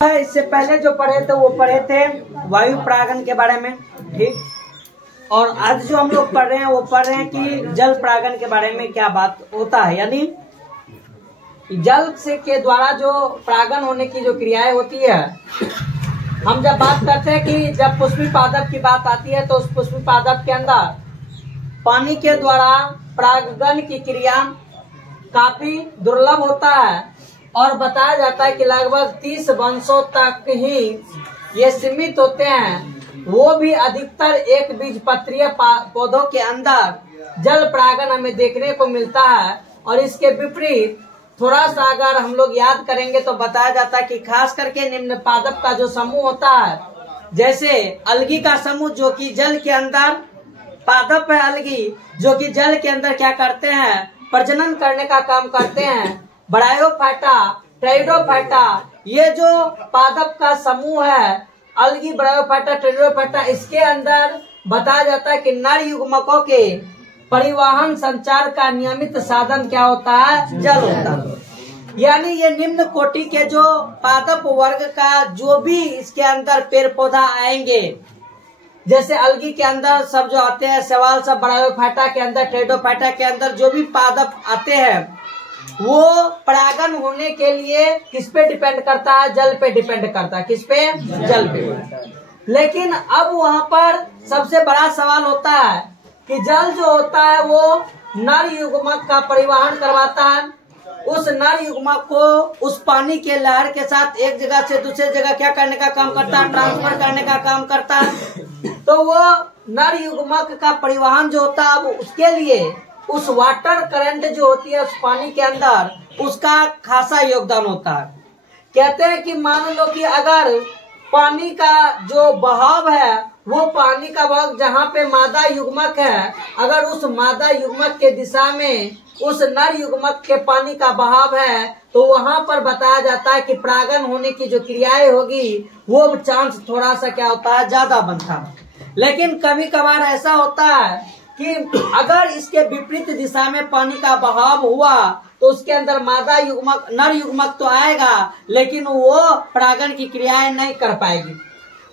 इससे पहले जो पढ़े थे वो पढ़े थे वायु परागन के बारे में, ठीक। और आज जो हम लोग पढ़ रहे हैं वो पढ़ रहे हैं कि जल परागन के बारे में क्या बात होता है, यानी जल से के द्वारा जो परागन होने की जो क्रियाएं होती है। हम जब बात करते हैं कि जब पुष्पी पादप की बात आती है तो उस पुष्पी पादप के अंदर पानी के द्वारा परागन की क्रिया काफी दुर्लभ होता है और बताया जाता है कि लगभग 30 वंशों तक ही ये सीमित होते हैं। वो भी अधिकतर एक बीजपत्रीय पौधों के अंदर जल परागन हमें देखने को मिलता है। और इसके विपरीत थोड़ा सा अगर हम लोग याद करेंगे तो बताया जाता है कि खास करके निम्न पादप का जो समूह होता है, जैसे अलगी का समूह जो कि जल के अंदर पादप है, अलगी जो कि जल के अंदर क्या करते हैं, प्रजनन करने का काम करते हैं। ब्रायोफाइटा, टेरिडोफाइटा, ये जो पादप का समूह है अलगी, ब्रायोफाइटा, टेरिडोफाइटा, इसके अंदर बताया जाता है कि नर युग्मकों के परिवहन संचार का नियमित साधन क्या होता है, जल होता है। यानी ये निम्न कोटि के जो पादप वर्ग का जो भी इसके अंदर पेड़ पौधा आएंगे, जैसे अलगी के अंदर सब जो आते हैं, सवाल सब ब्रायोफाइटा के अंदर, टेरिडोफाइटा के अंदर जो भी पादप आते हैं वो परागन होने के लिए किस पे डिपेंड करता है, जल पे डिपेंड करता है। किस पे, जल पे। लेकिन अब वहाँ पर सबसे बड़ा सवाल होता है कि जल जो होता है वो नर युग्मक का परिवहन करवाता है। उस नर युग्मक को उस पानी के लहर के साथ एक जगह से दूसरे जगह क्या करने का काम करता है, ट्रांसफर करने का काम करता है। तो वो नर युग्मक का परिवहन जो होता है, अब उसके लिए उस वाटर करंट जो होती है उस पानी के अंदर, उसका खासा योगदान होता है। कहते हैं कि मान लो कि अगर पानी का जो बहाव है वो पानी का बहाव जहाँ पे मादा युग्मक है, अगर उस मादा युग्मक के दिशा में उस नर युग्मक के पानी का बहाव है तो वहाँ पर बताया जाता है कि परागन होने की जो क्रियाएं होगी वो चांस थोड़ा सा क्या होता है, ज्यादा बनता है। लेकिन कभी कभार ऐसा होता है कि अगर इसके विपरीत दिशा में पानी का बहाव हुआ तो उसके अंदर मादा युग्मक, नर युग्मक तो आएगा लेकिन वो परागन की क्रियाएं नहीं कर पाएगी।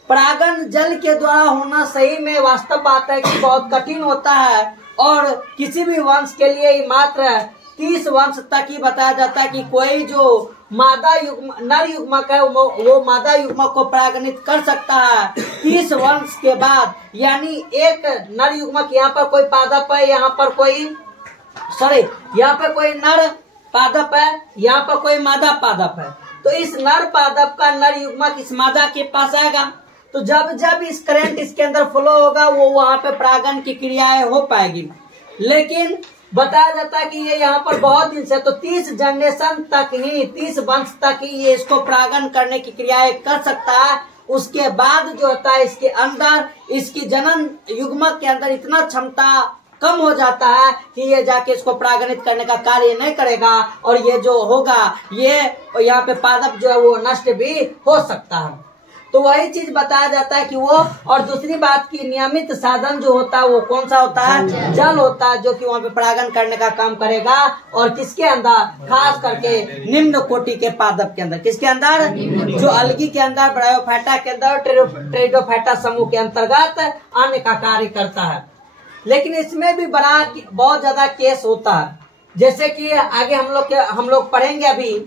परागन जल के द्वारा होना सही में वास्तव बात है कि बहुत कठिन होता है और किसी भी वंश के लिए मात्र 30 वंश तक ही बताया जाता है कि कोई जो मादा युग्म, नर युग्मक है वो मादा युग्मक को परागनित कर सकता है 30 वंश के बाद। यानी एक नर युग्मक, यहाँ पर कोई पादप है, यहाँ पर कोई नर पादप है, यहाँ पर कोई मादा पादप है, तो इस नर पादप का नर युग्मक इस मादा के पास आएगा तो जब जब इस करंट इसके अंदर फ्लो होगा वो वहाँ पे परागन की क्रियाएं हो पाएगी। लेकिन बताया जाता है कि ये यहाँ पर बहुत दिन से, तो 30 जनरेशन तक ही, 30 वंश तक ही ये इसको परागन करने की क्रियाएं कर सकता है। उसके बाद जो होता है इसके अंदर, इसकी जनन युग्मक के अंदर इतना क्षमता कम हो जाता है कि ये जाके इसको परागनित करने का कार्य नहीं करेगा और ये जो होगा ये यहाँ पे पादप जो है वो नष्ट भी हो सकता है। तो वही चीज बताया जाता है कि वो, और दूसरी बात की नियमित साधन जो होता है वो कौन सा होता है, जल होता है, जो कि वहाँ पे परागन करने का काम करेगा। और किसके अंदर, खास करके निम्न कोटि के पादप के अंदर, किसके अंदर, जो अलगी के अंदर, ब्रायोफाइटा के अंदर, टेरिडोफाइटा समूह के अंतर्गत आने का कार्य करता है। लेकिन इसमें भी बहुत ज्यादा केस होता है, जैसे कि आगे हम लोग पढ़ेंगे अभी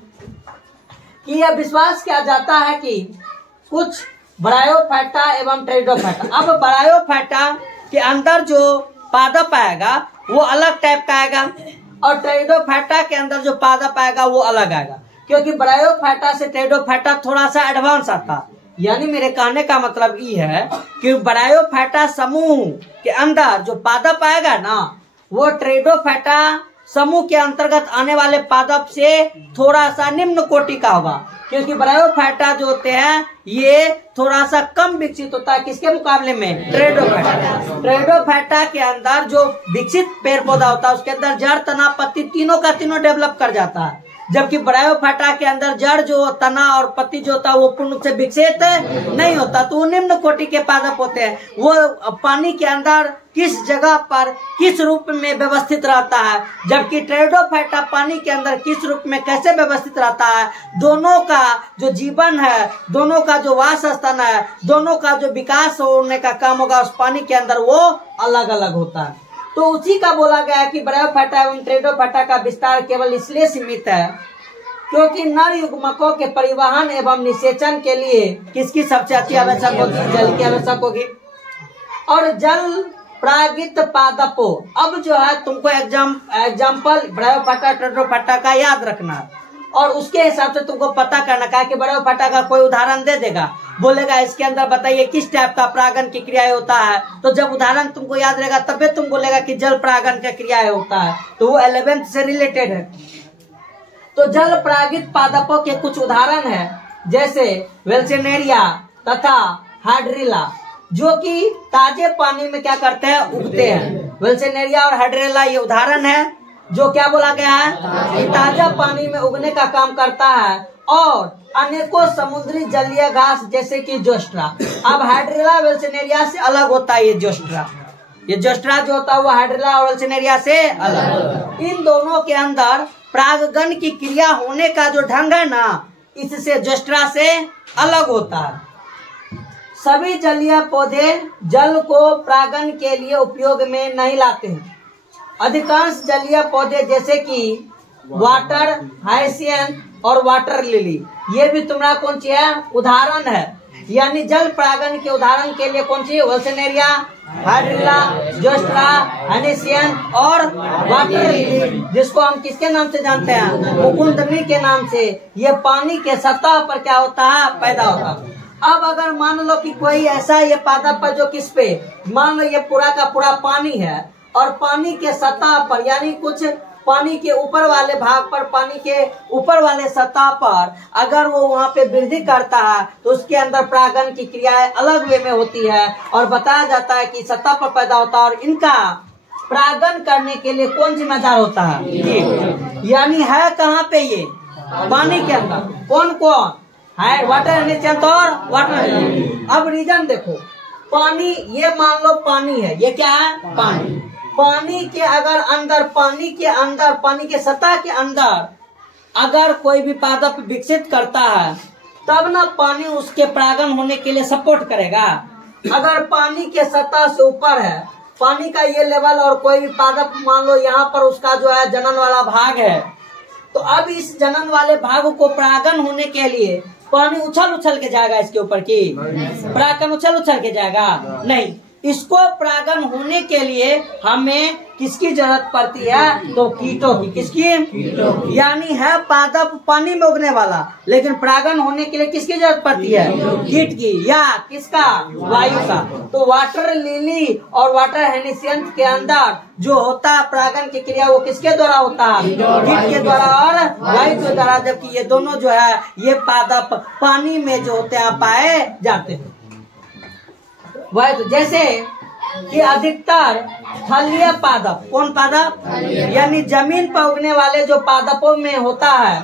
कि यह विश्वास किया जाता है कि कुछ ब्रायोफाइटा एवं टेरिडोफाइटा, अब ब्रायोफाइटा के अंदर जो पादप आएगा वो अलग टाइप का आएगा और टेरिडोफाइटा के अंदर जो पादप आएगा वो अलग आएगा, क्योंकि ब्रायोफाइटा से टेरिडोफाइटा थोड़ा सा एडवांस आता है। यानी मेरे कहने का मतलब ये है कि ब्रायोफाइटा समूह के अंदर जो पादप आएगा ना वो टेरिडोफाइटा समूह के अंतर्गत आने वाले पादप से थोड़ा सा निम्न कोटि का होगा, क्योंकि ब्रायोफाइटा जो होते हैं ये थोड़ा सा कम विकसित होता है किसके मुकाबले में, टेरिडोफाइटा। टेरिडोफाइटा के अंदर जो विकसित पेड़ पौधा होता है उसके अंदर जड़, तना, पत्ती तीनों का तीनों डेवलप कर जाता है। जबकि ब्रायोफाइटा के अंदर जड़ जो तना और पत्ती जो होता है वो पूर्ण रूप से विकसित नहीं होता, तो वो निम्न कोटि के पादप होते हैं। वो पानी के अंदर किस जगह पर किस रूप में व्यवस्थित रहता है, जबकि टेरिडोफाइटा पानी के अंदर किस रूप में कैसे व्यवस्थित रहता है, दोनों का जो जीवन है, दोनों का जो वास स्थान है, दोनों का जो विकास होने का काम होगा उस पानी के अंदर वो अलग अलग होता है। तो उसी का बोला गया है कि ब्रायोफाइटा एवं टेरिडोफाइटा का विस्तार केवल इसलिए सीमित है क्योंकि नर युग्मकों के परिवहन एवं निषेचन के लिए किसकी सबसे अच्छी आवश्यक होगी, जल की आवश्यक होगी। और जल प्रागित पादपों, अब जो है तुमको एग्जाम्पल ब्रायोफाइटा टेरिडोफाइटा का याद रखना और उसके हिसाब से तुमको पता करना का कि ब्रायोफाइटा का कोई उदाहरण दे देगा, बोलेगा इसके अंदर बताइए किस टाइप का परागण की क्रियाएं होता है, तो जब उदाहरण तुमको याद रहेगा तभी तुम बोलेगा कि जल परागण की क्रियाएं होता है, तो वो 11th से रिलेटेड है। तो जल परागित पादपों के कुछ उदाहरण है जैसे वेल्सेनेरिया तथा हाइड्रिला, जो कि ताजे पानी में क्या करते हैं, उगते हैं। वेल्सेनेरिया और हाइड्रिला ये उदाहरण है जो क्या बोला गया है कि ताजा पानी में उगने का काम करता है, और अनेकों समुद्री जलीय घास जैसे कि जोस्ट्रा। अब हाइड्रिला वेल्सेनेरिया से अलग होता है, ये जोस्ट्रा जो होता है वो हाइड्रिला और वेल्सेनेरिया से अलग। इन दोनों के अंदर परागण की क्रिया होने का जो ढंग है ना, इससे जोस्ट्रा से अलग होता है। सभी जलीय पौधे जल को परागण के लिए उपयोग में नहीं लाते हैं। अधिकांश जलीय पौधे जैसे कि वाटर हाइसियंथ और वाटर लिली, ये भी तुम्हारा कौन सी है, उदाहरण है। यानी जल परागण के उदाहरण के लिए कौन सी, वेल्सेनेरिया, हाइड्रिला, जोस्ट्रा, हाइसियंथ और वाटर लिली, जिसको हम किसके नाम से जानते हैं, मुकुंदनी के नाम से। ये पानी के सतह पर क्या होता है, पैदा होता है। अब अगर मान लो कि कोई ऐसा ये पादप पर जो किस पे, मान लो ये पूरा का पूरा पानी है और पानी के सतह पर यानी कुछ पानी के ऊपर वाले भाग पर, पानी के ऊपर वाले सतह पर अगर वो वहाँ पे वृद्धि करता है तो उसके अंदर परागण की क्रियाएं अलग वे में होती है और बताया जाता है कि सतह पर पैदा होता है। और इनका परागण करने के लिए कौन जिम्मेदार होता है, ये यानी है कहाँ पे, ये पानी के अंदर। कौन कौन है, वाटर हाइसियंथ और वाटर। अब रीजन देखो, पानी, ये मान लो पानी है, ये क्या है, पानी। पानी के अगर अंदर, पानी के सतह के अंदर अगर कोई भी पादप विकसित करता है तब ना पानी उसके परागण होने के लिए सपोर्ट करेगा। अगर पानी के सतह से ऊपर है पानी का ये लेवल और कोई भी पादप मान लो यहाँ पर उसका जो है जनन वाला भाग है, तो अब इस जनन वाले भाग को परागण होने के लिए पानी उछल के जाएगा इसके ऊपर की, परागण उछल के जाएगा नहीं। इसको परागण होने के लिए हमें किसकी जरूरत पड़ती है, तो कीटों की। किसकी, यानी है पादप पानी में उगने वाला, लेकिन परागण होने के लिए किसकी जरूरत पड़ती है, कीट की, या किसका, वायु का। तो वाटर लिली और वाटर हाइसियंथ के अंदर जो होता है परागण की क्रिया वो किसके द्वारा होता है, कीट के द्वारा और वायु के द्वारा, जबकि ये दोनों जो है ये पादप पानी में जो होते हैं पाए जाते हैं। वह तो जैसे कि अधिकतर थलीय पादप, कौन पादप, यानी जमीन पर उगने वाले जो पादपों में होता है,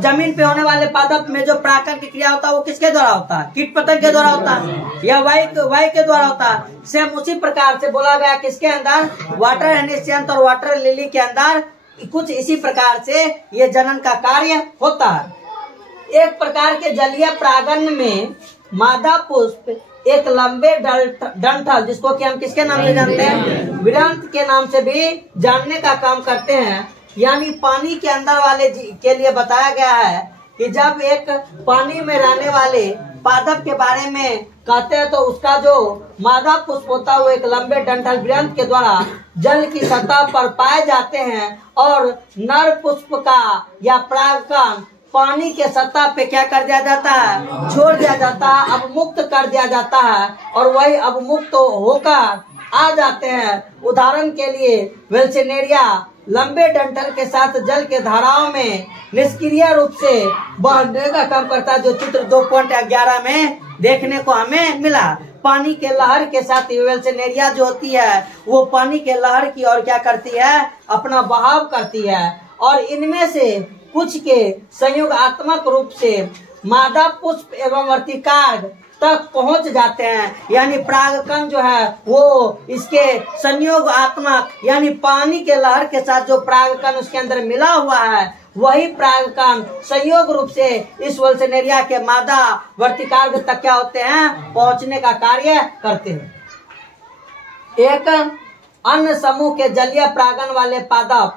जमीन पे होने वाले पादप में जो परागण की क्रिया होता है वो किसके द्वारा होता है, कीट पतंग के द्वारा होता है या वायु के द्वारा होता है। सेम उसी प्रकार से बोला गया किसके अंदर, वाटर हाइसियंथ और वाटर लिली के अंदर कुछ इसी प्रकार से ये जनन का कार्य होता है। एक प्रकार के जलीय परागण में मादा पुष्प एक लंबे डंठल, जिसको कि हम किसके नाम से जानते हैं, विरंत के नाम से भी जानने का काम करते हैं। यानी पानी के अंदर वाले के लिए बताया गया है कि जब एक पानी में रहने वाले पादप के बारे में कहते हैं तो उसका जो मादा पुष्प होता है वो एक लंबे डंठल विरंत के द्वारा जल की सतह पर पाए जाते हैं, और नर पुष्प का या परागकण पानी के सतह पे क्या कर दिया जाता है, छोड़ दिया जाता है, अवमुक्त कर दिया जाता है, और वही अवमुक्त होकर आ जाते हैं। उदाहरण के लिए वेल्सेनेरिया लंबे डंठल के साथ जल के धाराओं में निष्क्रिय रूप से बहने का काम करता है, जो चित्र 2.11 में देखने को हमें मिला। पानी के लहर के साथ वेल्सेनेरिया जो होती है वो पानी के लहर की और क्या करती है, अपना बहाव करती है। और इनमें से कुछ के संयोगात्मक रूप से मादा पुष्प एवं वर्तिकार्ग तक पहुंच जाते हैं। यानी परागकण जो है वो इसके संयोगात्मक यानी पानी के लहर के साथ जो परागकण उसके अंदर मिला हुआ है वही परागकण संयोग रूप से इस वल्सेनेरिया के मादा वर्तिकार्ग तक क्या होते हैं, पहुंचने का कार्य करते हैं। एक अन्य समूह के जलीय परागण वाले पादप,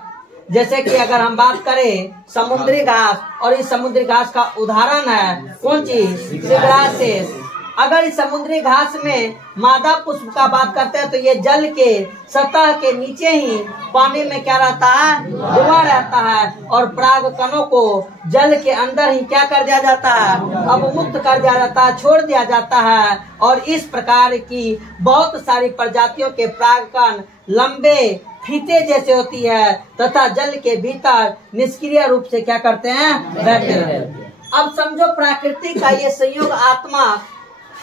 जैसे कि अगर हम बात करें समुद्री घास, और इस समुद्री घास का उदाहरण है कौन चीज, सिग्रासेस। अगर इस समुद्री घास में मादा पुष्प का बात करते हैं तो ये जल के सतह के नीचे ही पानी में क्या रहता है, डूबा रहता है, और परागकणों को जल के अंदर ही क्या कर दिया जाता है, अवमुक्त कर दिया जाता है, छोड़ दिया जाता है। और इस प्रकार की बहुत सारी प्रजातियों के परागकण लंबे फीते जैसे होती है तथा जल के भीतर निष्क्रिय रूप से क्या करते हैं, रहते हैं। अब समझो प्रकृति का ये संयोग आत्मा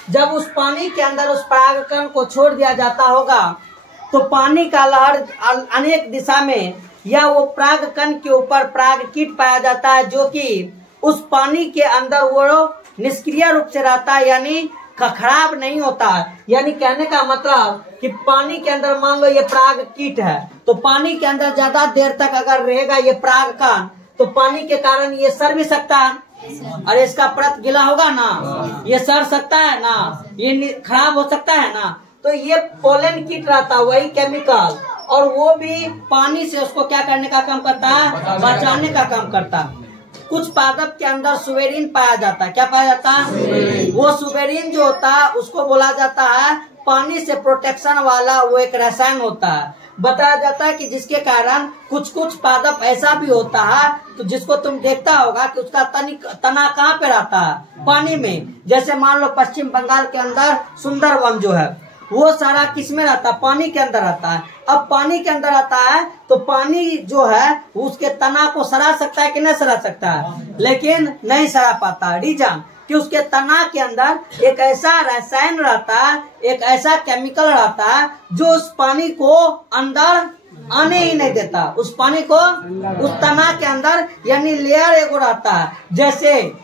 जब उस पानी के अंदर उस परागकण को छोड़ दिया जाता होगा तो पानी का लहर अनेक दिशा में या वो परागकण के ऊपर परागकीट पाया जाता है जो कि उस पानी के अंदर वो निष्क्रिय रूप से रहता है, यानी खराब नहीं होता। यानी कहने का मतलब कि पानी के अंदर मान लो ये परागकीट है तो पानी के अंदर ज्यादा देर तक अगर रहेगा ये परागकण तो पानी के कारण ये सड़ भी सकता है, अरे इसका परत गीला होगा ना, ये सड़ सकता है ना, ये खराब हो सकता है ना। तो ये पोलन कीट रहता है, वही केमिकल, और वो भी पानी से उसको क्या करने का काम करता है, बचाने का काम करता है। कुछ पादप के अंदर सुबेरिन पाया जाता है, क्या पाया जाता है, वो सुबेरिन जो होता है उसको बोला जाता है पानी से प्रोटेक्शन वाला वो एक रसायन होता है। बताया जाता है कि जिसके कारण कुछ कुछ पादप ऐसा भी होता है तो जिसको तुम देखता होगा कि उसका तना कहाँ पे रहता है, पानी में। जैसे मान लो पश्चिम बंगाल के अंदर सुंदरवन जो है वो सारा किस में रहता है, पानी के अंदर रहता है। अब पानी के अंदर आता है तो पानी जो है उसके तना को सड़ा सकता है कि नहीं सड़ा सकता है, लेकिन नहीं सड़ा पाता। रीजन कि उसके तना के अंदर एक ऐसा रसायन रहता है, एक ऐसा केमिकल रहता है जो उस पानी को अंदर आने ही नहीं देता, उस पानी को उस तना के अंदर, यानी लेयर एगो रहता है। जैसे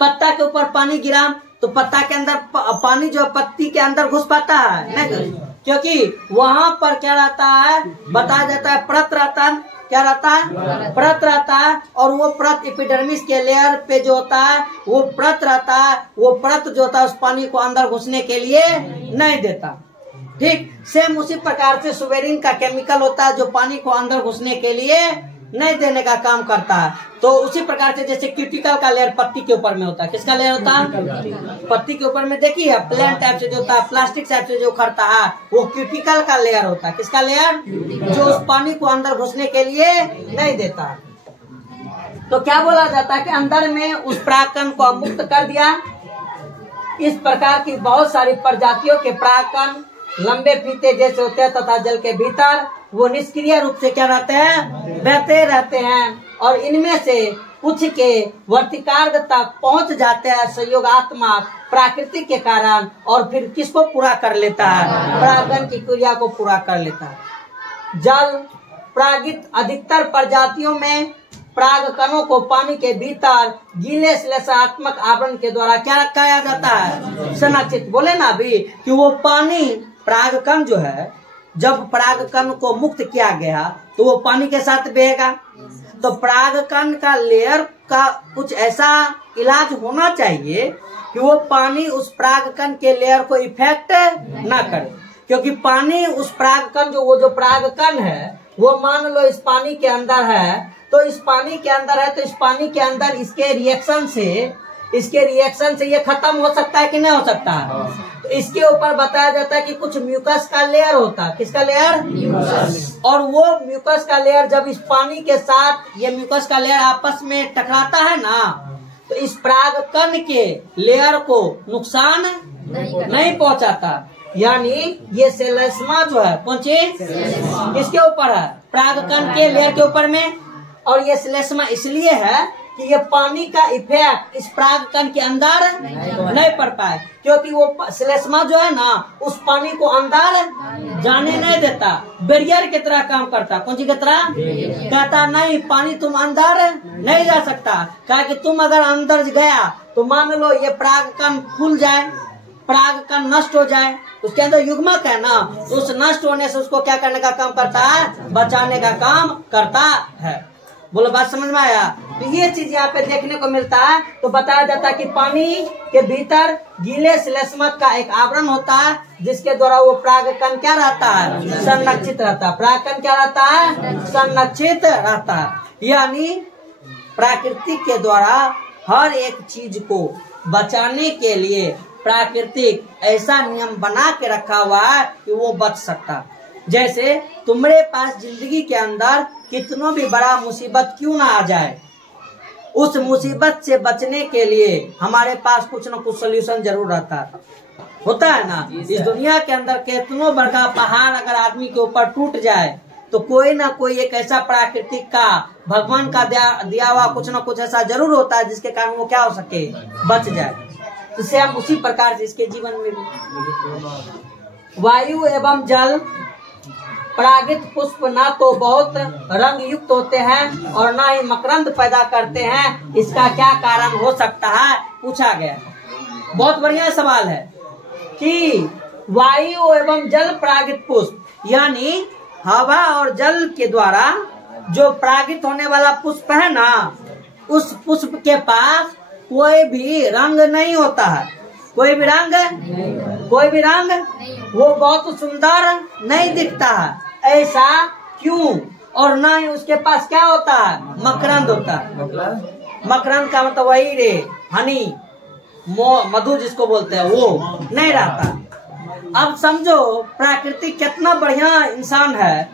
पत्ता के ऊपर पानी गिरा तो पत्ता के अंदर पानी जो पत्ती के अंदर घुस पाता है नहीं, क्योंकि वहां पर क्या रहता है, बताया जाता है परत रहता है, क्या रहता है, परत रहता है। और वो परत एपिडर्मिस के लेयर पे जो होता है वो परत रहता है, वो परत जो होता है उस पानी को अंदर घुसने के लिए नहीं देता। ठीक सेम उसी प्रकार से सुबेरिन का केमिकल होता है जो पानी को अंदर घुसने के लिए नहीं देने का काम करता है। तो उसी प्रकार से जैसे क्यूटिकल का लेयर पत्ती के ऊपर में होता है, किसका लेयर होता है, पत्ती के ऊपर में देखिए प्लेन टाइप से जो होता है, प्लास्टिक टाइप से जो उखड़ता है वो क्यूटिकल का लेयर होता है। किसका लेयर, जो उस पानी को अंदर घुसने के लिए नहीं देता। तो क्या बोला जाता है कि अंदर में उस परागकण को मुक्त कर दिया। इस प्रकार की बहुत सारी प्रजातियों के परागकण लंबे फीते जैसे होते हैं तथा जल के भीतर वो निष्क्रिय रूप से क्या रहते हैं, बहते रहते हैं। और इनमें से कुछ के वर्तिकार्ग तक पहुंच जाते हैं संयोगात्मक प्राकृतिक के कारण, और फिर किसको पूरा कर लेता है, परागण की क्रिया को पूरा कर लेता है। जल परागित अधिकतर प्रजातियों में परागकणों को पानी के भीतर गीले श्लेषात्मक आवरण के द्वारा क्या किया जाता है, संरक्षित। बोले ना अभी कि वो पानी परागकण जो है जब परागकण को मुक्त किया गया तो वो पानी के साथ बहेगा। तो परागकण का लेयर का कुछ ऐसा इलाज होना चाहिए कि वो पानी उस परागकण के लेयर को इफेक्ट ना करे, क्योंकि पानी उस परागकण जो परागकण है वो मान लो इस पानी के अंदर है, तो इस पानी के अंदर है तो इस पानी के अंदर इसके रिएक्शन से ये खत्म हो सकता है कि नहीं हो सकता है। तो इसके ऊपर बताया जाता है कि कुछ म्यूकस का लेयर होता है, किसका लेयर, म्यूकस। और वो म्यूकस का लेयर जब इस पानी के साथ ये म्यूकस का लेयर आपस में टकराता है ना तो इस परागकण के लेयर को नुकसान नहीं पहुंचाता। यानी ये सेलेस्मा जो है कौन चीज, किसके ऊपर है, परागकण के लेयर के ऊपर में। और ये श्लेष्मा इसलिए है कि ये पानी का इफेक्ट इस परागकण के अंदर नहीं पड़ पाए, क्योंकि वो श्लेष्मा जो है ना उस पानी को अंदर जाने नहीं देता, बैरियर की तरह काम करता। कौन सी की तरह? कहता नहीं पानी तुम अंदर नहीं जा सकता, क्या कि तुम अगर अंदर गया तो मान लो ये परागकण फूल जाए, परागकण नष्ट हो जाए, उसके अंदर युग्मक है ना, तो उस नष्ट होने से उसको क्या करने का काम करता है? बचाने का काम करता है। बोलो बात समझ में आया? तो ये चीज यहाँ पे देखने को मिलता है। तो बताया जाता है कि पानी के भीतर गीले श्लेष्मक का एक आवरण होता है, जिसके द्वारा वो परागकण क्या रहता है? संरक्षित रहता है। परागकण क्या रहता है? संरक्षित रहता है। यानी प्रकृति के द्वारा हर एक चीज को बचाने के लिए प्राकृतिक ऐसा नियम बना के रखा हुआ है कि वो बच सकता। जैसे तुम्हारे पास जिंदगी के अंदर कितनों भी बड़ा मुसीबत क्यों ना आ जाए, उस मुसीबत से बचने के लिए हमारे पास कुछ न कुछ सोल्यूशन जरूर रहता होता है ना। इस दुनिया के अंदर कितनों बड़ा पहाड़ अगर आदमी के ऊपर टूट जाए तो कोई ना कोई एक ऐसा प्राकृतिक का भगवान का दिया हुआ कुछ न कुछ ऐसा जरूर होता है जिसके कारण वो क्या हो सके? बच जाए। इससे हम उसी प्रकार से इसके जीवन में भी वायु एवं जल परागित पुष्प ना तो बहुत रंग युक्त होते हैं और ना ही मकरंद पैदा करते हैं, इसका क्या कारण हो सकता है? पूछा गया। बहुत बढ़िया सवाल है कि वायु एवं जल परागित पुष्प, यानी हवा और जल के द्वारा जो परागित होने वाला पुष्प है ना, उस पुष्प के पास कोई भी रंग नहीं होता है। कोई भी रंग वो बहुत सुंदर नहीं दिखता है। ऐसा क्यों? और ना ही उसके पास क्या होता है? मकरंद होता है। मकरंद का मतलब वही रे हनी, मधु जिसको बोलते हैं, वो नहीं रहता। अब समझो प्रकृति कितना बढ़िया इंसान है,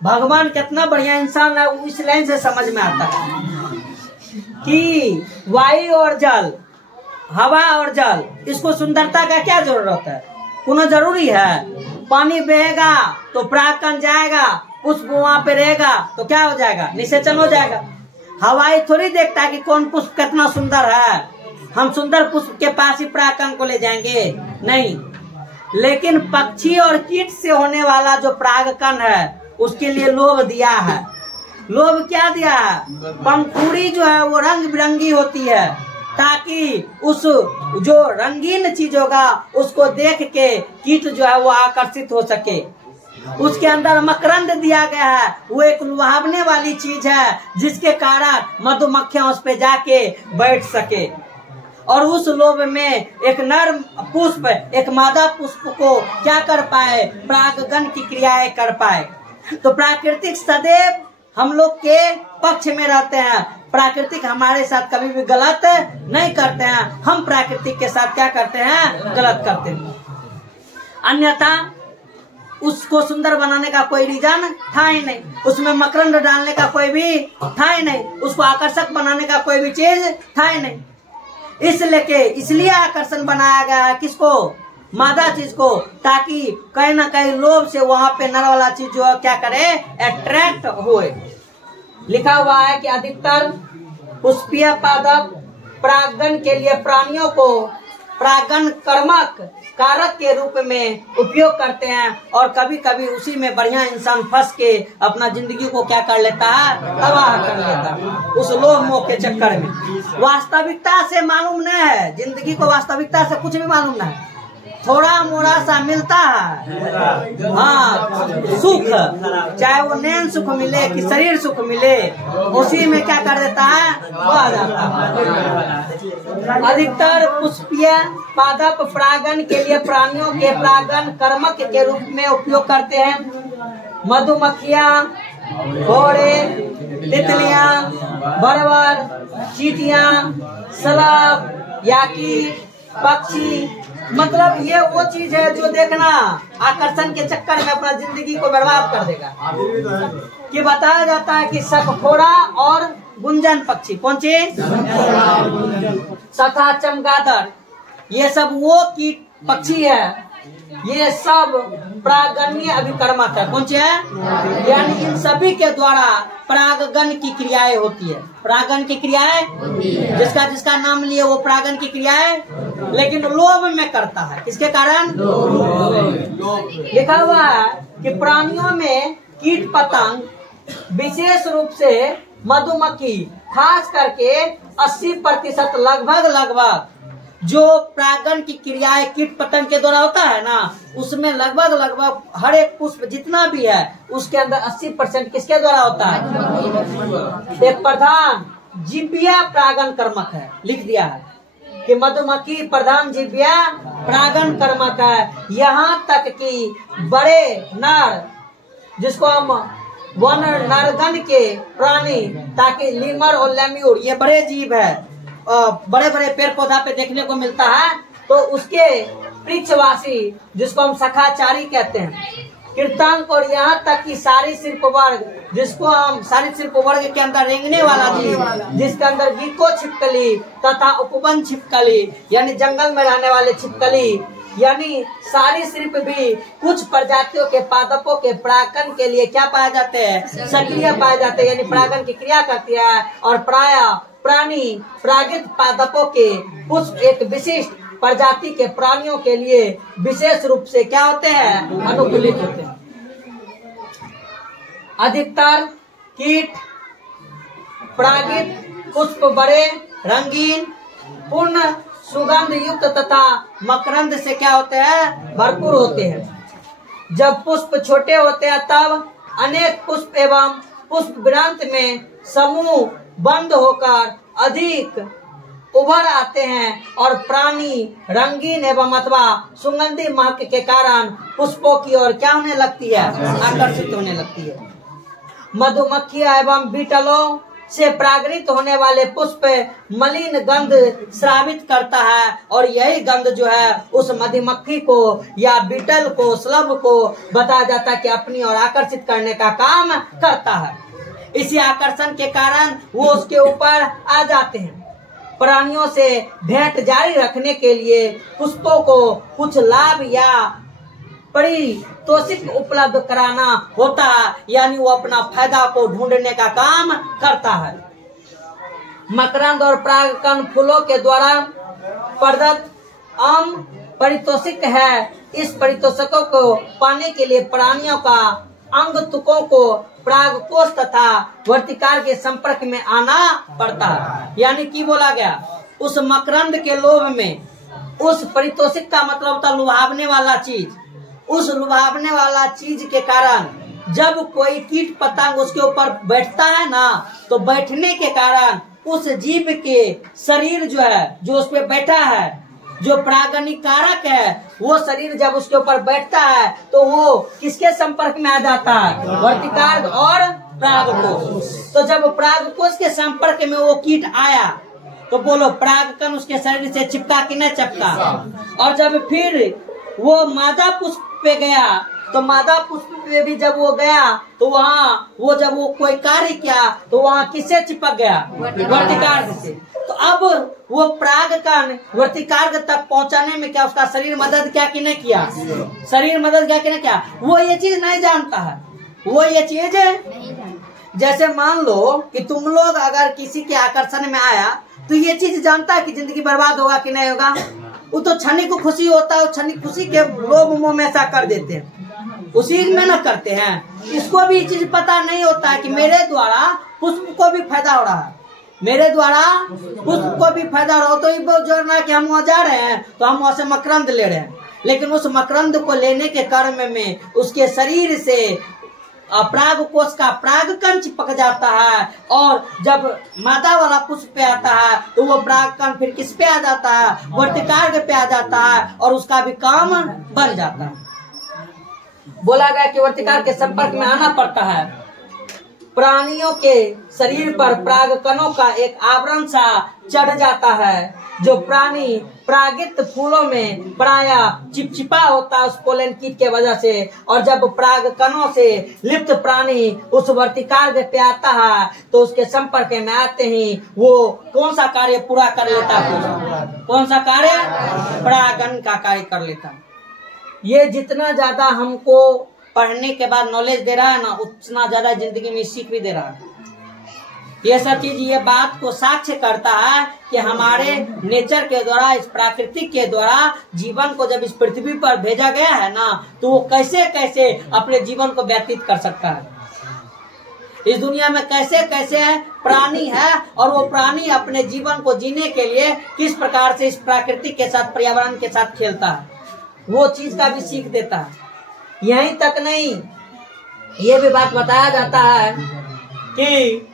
भगवान कितना बढ़िया इंसान है, इस लाइन से समझ में आता है कि वायु और जल, हवा और जल, इसको सुंदरता का क्या जरूरत है? कोनो जरूरी है? पानी बहेगा तो परागकण जाएगा, पुष्प वहाँ पे रहेगा तो क्या हो जाएगा? निषेचन हो जाएगा। हवाई थोड़ी देखता है कि कौन पुष्प कितना सुंदर है, हम सुंदर पुष्प के पास ही परागकण को ले जाएंगे? नहीं। लेकिन पक्षी और कीट से होने वाला जो परागकण है उसके लिए लोभ दिया है। लोभ क्या दिया है? पंखुड़ी जो है वो रंग बिरंगी होती है, ताकि उस जो रंगीन चीज होगा उसको देख के कीट जो है वो आकर्षित हो सके। उसके अंदर मकरंद दिया गया है, वो एक लुभावने वाली चीज है जिसके कारण मधुमक्खियां उस पे जाके बैठ सके और उस लोभ में एक नर पुष्प एक मादा पुष्प को क्या कर पाए? परागकण की क्रियाएं कर पाए। तो प्राकृतिक सदैव हम लोग के पक्ष में रहते हैं। प्राकृतिक हमारे साथ कभी भी गलत नहीं करते हैं, हम प्राकृतिक के साथ क्या करते हैं? गलत करते हैं। अन्यथा उसको सुंदर बनाने का कोई रीजन था ही नहीं, उसमें मकरंद डालने का कोई भी था ही नहीं, उसको आकर्षक बनाने का कोई भी चीज था ही नहीं। इसलिए आकर्षण बनाया गया है किसको? मादा चीज को, ताकि कहीं ना कहीं लोभ से वहां पे नर वाला चीज जो है क्या करे? अट्रैक्ट होए। लिखा हुआ है कि अधिकतर पुष्पीय पादप परागण के लिए प्राणियों को परागण कर्मक कारक के रूप में उपयोग करते हैं और कभी कभी उसी में बढ़िया इंसान फंस के अपना जिंदगी को क्या कर लेता है? तबाह कर लेता है, उस लोभ मोह के चक्कर में। वास्तविकता से मालूम नहीं है, जिंदगी को वास्तविकता से कुछ भी मालूम नहीं है। थोड़ा मोड़ा सा मिलता है हाँ सुख, चाहे वो नैन सुख मिले कि शरीर सुख मिले, उसी में क्या कर देता है? वो आ जाता है। अधिकतर पुष्पीय पादप परागण के लिए प्राणियों के परागण कर्मक के रूप में उपयोग करते हैं। मधुमक्खियाँ, घोड़े, तितलियाँ, बरबर, चींटियाँ, सलाब, याकी, पक्षी, मतलब ये वो चीज है जो देखना आकर्षण के चक्कर में अपना जिंदगी को बर्बाद कर देगा। कि बताया जाता है कि सखोड़ा और गुंजन पक्षी, कौन चीज? तथा चमगादड़, ये सब वो कीट पक्षी है ये सब प्रागण्य अभिकर्मक है। कौन से है? यानी इन सभी के द्वारा प्रागगण की क्रियाएं होती है। प्रागण की क्रियाएं जिसका जिसका नाम लिए वो प्रागण की क्रियाएं, लेकिन लोभ में करता है। किसके कारण? लिखा हुआ है कि प्राणियों में कीट पतंग विशेष रूप से मधुमक्खी खास करके 80% लगभग जो प्रागण की क्रियाएं कीट पतंग के द्वारा होता है ना, उसमें लगभग हर एक पुष्प जितना भी है उसके अंदर 80% किसके द्वारा होता है? एक प्रधान जीव्या प्रागण कर्मक है। लिख दिया है कि मधुमक्खी प्रधान जीव्या प्रागण कर्मक है। यहाँ तक कि बड़े नर, जिसको हम वन नरगण के प्राणी, ताकि लीमर और लेम्यूर, ये बड़े जीव है, बड़े बड़े पेड़ पौधा पे देखने को मिलता है, तो उसके वृक्षवासी जिसको हम सखाचारी कहते हैं, कीर्तांक और यहाँ तक कि सरीसृप वर्ग, जिसको हम सरीसृप वर्ग के अंदर रेंगने वाला जीव, जिसके अंदर गिको छिपकली तथा उपवन छिपकली यानी जंगल में रहने वाले छिपकली, यानी सरीसृप भी कुछ प्रजातियों के पादपों के परागण के लिए क्या पाए जाते हैं? सक्रिय पाए जाते हैं, यानी परागण की क्रिया करती है। और प्राय प्राणी परागित पादपों के पुष्प एक विशिष्ट प्रजाति के प्राणियों के लिए विशेष रूप से क्या होते हैं? अनुकूलित होते हैं। अधिकतर कीट परागित पुष्प बड़े, रंगीन, पूर्ण सुगंध युक्त तथा मकरंद से क्या होते हैं? भरपूर होते हैं। जब पुष्प छोटे होते हैं तब अनेक पुष्प एवं पुष्प वृंत में समूह बंद होकर अधिक उभर आते हैं और प्राणी रंगीन एवं अथवा सुगंधी महक के कारण पुष्पों की ओर क्या होने लगती है? आकर्षित होने लगती है। मधुमक्खियां एवं बीटलों से परागित होने वाले पुष्प मलिन गंध स्रावित करता है और यही गंध जो है उस मधुमक्खी को या बीटल को, स्लभ को बताया जाता है कि अपनी ओर आकर्षित करने का काम करता है। इसी आकर्षण के कारण वो उसके ऊपर आ जाते हैं। प्राणियों से भेंट जारी रखने के लिए पुष्पों को कुछ लाभ या पारितोषिक उपलब्ध कराना होता है, यानी वो अपना फायदा को ढूंढने का काम करता है। मकरंद और परागकण फूलों के द्वारा प्रदत्त आम पारितोषिक है। इस पारितोषिकों को पाने के लिए प्राणियों का अंगतुकों को परागकोश तथा वर्तिकार के संपर्क में आना पड़ता है। यानी कि बोला गया उस मकरंद के लोभ में, उस पारितोषिक का मतलब होता लुभावने वाला चीज, उस लुभावने वाला चीज के कारण जब कोई कीट पतंग उसके ऊपर बैठता है ना, तो बैठने के कारण उस जीव के शरीर जो है, जो उस पर बैठा है, जो प्रागणिक कारक है, वो शरीर जब उसके ऊपर बैठता है तो वो किसके संपर्क में आ जाता है? वर्तिकार और परागकोश। तो जब परागकोश के संपर्क में वो कीट आया तो बोलो परागकण उसके शरीर से चिपका कि नहीं चिपका? और जब फिर वो मादा पुष्प पे गया तो मादा पुष्प पे भी जब वो गया तो वहाँ वो जब वो कोई कार्य किया तो वहाँ किससे चिपक गया? वर्तिकार से। तो अब वो परागकण वर्तिकार तक पहुँचाने में क्या उसका शरीर मदद क्या कि नहीं किया? शरीर मदद क्या कि नहीं किया? वो ये चीज नहीं जानता है। वो ये चीज जैसे मान लो कि तुम लोग अगर किसी के आकर्षण में आया तो ये चीज जानता है कि जिंदगी बर्बाद होगा कि नहीं होगा। वो तो क्षणिक को खुशी होता है, क्षणिक खुशी के लोभ मोह में ऐसा कर देते हैं, उसी में न करते हैं। इसको भी चीज पता नहीं होता है कि मेरे द्वारा पुष्प को भी फायदा हो रहा है, मेरे द्वारा पुष्प को भी फायदा हो रहा हो। तो ये बहुत जरूरी है कि हम वहाँ जा रहे हैं तो हम वहाँ से मकरंद ले रहे हैं, लेकिन उस मकरंद को लेने के क्रम में उसके शरीर से परागकोश का परागकण चिपक जाता है और जब मादा वाला पुष्प पे आता है तो वो परागकण फिर किस पे आ जाता है? वर्तिकार पे आ जाता है और उसका भी काम बन जाता है। बोला गया कि वर्तिकार के संपर्क में आना पड़ता है। प्राणियों के शरीर पर परागकणों का एक आवरण सा चढ़ जाता है जो प्राणी परागित फूलों में प्रायः चिपचिपा होता है उस पोलन कीट के वजह से। और जब परागकणों से लिप्त प्राणी उस वर्तिकार पे आता है तो उसके संपर्क में आते ही वो कौन सा कार्य पूरा कर लेता है? कौन सा कार्य? परागण का कार्य कर लेता है। ये जितना ज्यादा हमको पढ़ने के बाद नॉलेज दे रहा है ना, उतना ज्यादा जिंदगी में सीख भी दे रहा है। ये सब चीज ये बात को साक्ष्य करता है कि हमारे नेचर के द्वारा, इस प्राकृतिक के द्वारा जीवन को जब इस पृथ्वी पर भेजा गया है ना, तो वो कैसे कैसे अपने जीवन को व्यतीत कर सकता है। इस दुनिया में कैसे कैसे प्राणी है, और वो प्राणी अपने जीवन को जीने के लिए किस प्रकार से इस प्राकृतिक के साथ, पर्यावरण के साथ खेलता है, वो चीज का भी सीख देता है। यहीं तक नहीं, ये भी बात बताया जाता है कि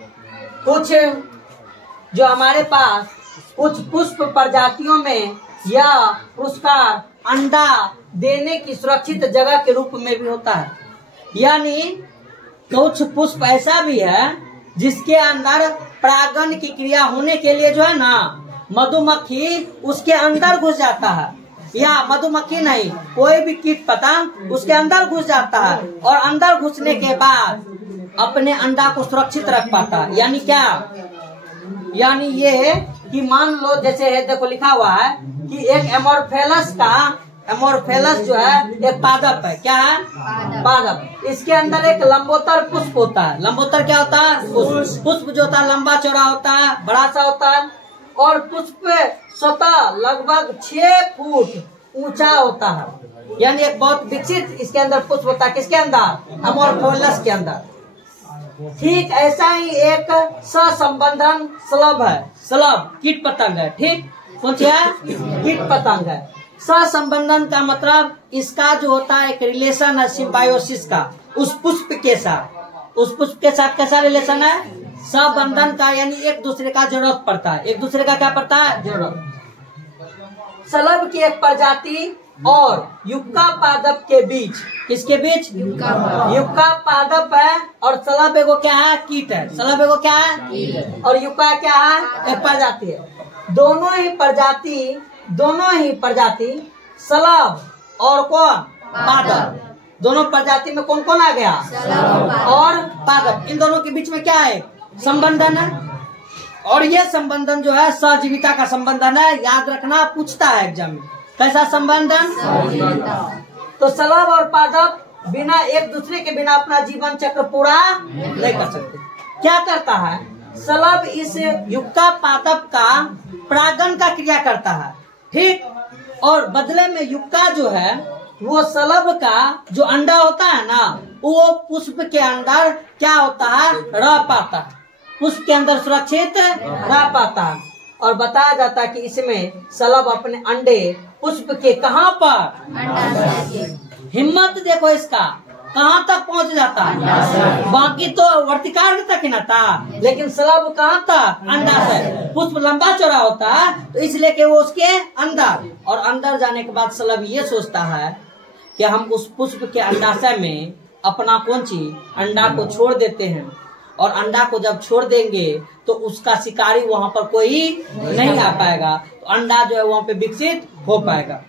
कुछ जो हमारे पास कुछ पुष्प प्रजातियों में या पुरस्कार अंडा देने की सुरक्षित जगह के रूप में भी होता है। यानी कुछ पुष्प ऐसा भी है जिसके अंदर परागण की क्रिया होने के लिए जो है ना, मधुमक्खी उसके अंदर घुस जाता है, या मधुमक्खी नहीं, कोई भी कीट पतंग उसके अंदर घुस जाता है, और अंदर घुसने के बाद अपने अंडा को सुरक्षित रख पाता है। यानी क्या, यानी ये कि मान लो जैसे है, देखो लिखा हुआ है कि एक एमोरफेलस जो है एक पादप है। क्या है? पादप। इसके अंदर एक लंबोत्तर पुष्प होता है। लंबोत्तर क्या होता है? पुष्प जो होता है लंबा चौड़ा होता है, बड़ा सा होता है, और पुष्प स्वतः लगभग 6 फुट ऊंचा होता है। यानी एक बहुत विकसित इसके अंदर पुष्प होता है। किसके अंदर? एमोरफेलस के अंदर। ठीक ऐसा ही एक सहसंबंधन स्लभ है। स्लभ कीट पतंग है। ठीक, कौन सी है? कीट पतंग है। सहसंबंधन का मतलब इसका जो होता है एक रिलेशन है सिम्बायोसिस का, उस पुष्प के साथ। उस पुष्प के साथ कैसा रिलेशन है? सहबंधन का, यानी एक दूसरे का जरूरत पड़ता है। एक दूसरे का क्या पड़ता है? जरूरत। शलभ की एक प्रजाति और युक्का पादप के बीच, किसके बीच? युक्का पादप है, और शलभ एगो क्या है? कीट है। शलभ एगो क्या है? और युक्का क्या है? एक प्रजाति है। दोनों ही प्रजाति शलभ और कौन? पादप। दोनों प्रजाति में कौन कौन आ गया? और पादप। इन दोनों के बीच में क्या है? संबंधन है। और ये संबंधन जो है सहजीविता का संबंधन है। याद रखना, पूछता है एग्जाम में, कैसा संबंधन? तो शलभ और पादप बिना एक दूसरे के बिना अपना जीवन चक्र पूरा नहीं कर सकते। क्या करता है? शलभ इस युक्का पादप का परागण का क्रिया करता है। ठीक, और बदले में युक्का जो है वो शलभ का जो अंडा होता है ना, वो पुष्प के अंदर क्या होता है? रह पाता है। पुष्प के अंदर सुरक्षित रह पाता है। और बताया जाता है कि इसमें शलभ अपने अंडे पुष्प के कहाँ पर, हिम्मत देखो इसका, कहाँ तक पहुँच जाता है। बाकी तो वर्तिकार्ग तक ही ना था, लेकिन शलभ कहाँ तक? अंडा से। पुष्प लंबा चौड़ा होता है, तो इसलिए कि वो उसके अंदर, और अंदर जाने के बाद शलभ ये सोचता है कि हम उस पुष्प के अंडाशय में अपना कौन चीज अंडा को छोड़ देते हैं, और अंडा को जब छोड़ देंगे तो उसका शिकारी वहाँ पर कोई नहीं आ पाएगा, तो अंडा जो है वहाँ पे विकसित हो पाएगा।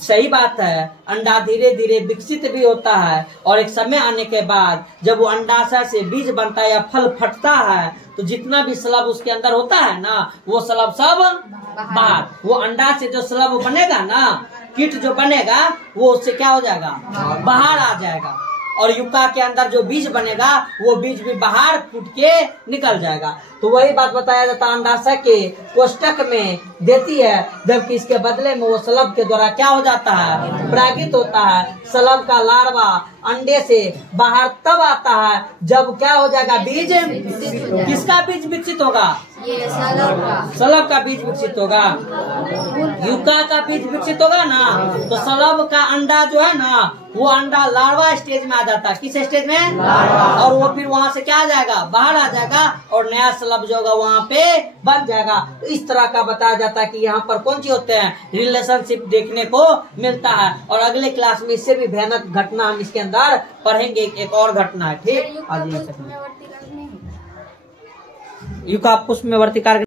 सही बात है, अंडा धीरे धीरे विकसित भी होता है, और एक समय आने के बाद जब वो अंडाशय से बीज बनता है या फल फटता है, तो जितना भी शलभ उसके अंदर होता है ना, वो शलभ सब बाहर। वो अंडा से जो शलभ बनेगा ना, कीट जो बनेगा, वो उससे क्या हो जाएगा? बाहर आ जाएगा। और युक्का के अंदर जो बीज बनेगा, वो बीज भी बाहर फूट के निकल जाएगा। तो वही बात बताया जाता है, अंडाशय के कोष्टक में देती है, जबकि इसके बदले में वो शलभ के द्वारा क्या हो जाता है? परागित होता है। शलभ का लार्वा अंडे से बाहर तब आता है जब क्या हो जाएगा? बीज। किसका बीज विकसित होगा? शलभ का बीज विकसित होगा। युक्का का बीज विकसित होगा ना, तो शलभ का अंडा जो है ना, वो अंडा लार्वा स्टेज में आ जाता है। किस स्टेज में? और वो फिर वहाँ से क्या आ जाएगा? बाहर आ जाएगा, और नया शलभ जो होगा वहाँ पे बन जाएगा। तो इस तरह का बताया जाता है कि यहाँ पर कौन सी होते हैं? रिलेशनशिप देखने को मिलता है। और अगले क्लास में इससे भी भयानक घटना हम इसके अंदर पढ़ेंगे। एक और घटना है। ठीक, आज युक्का पुष्प में वर्तिकार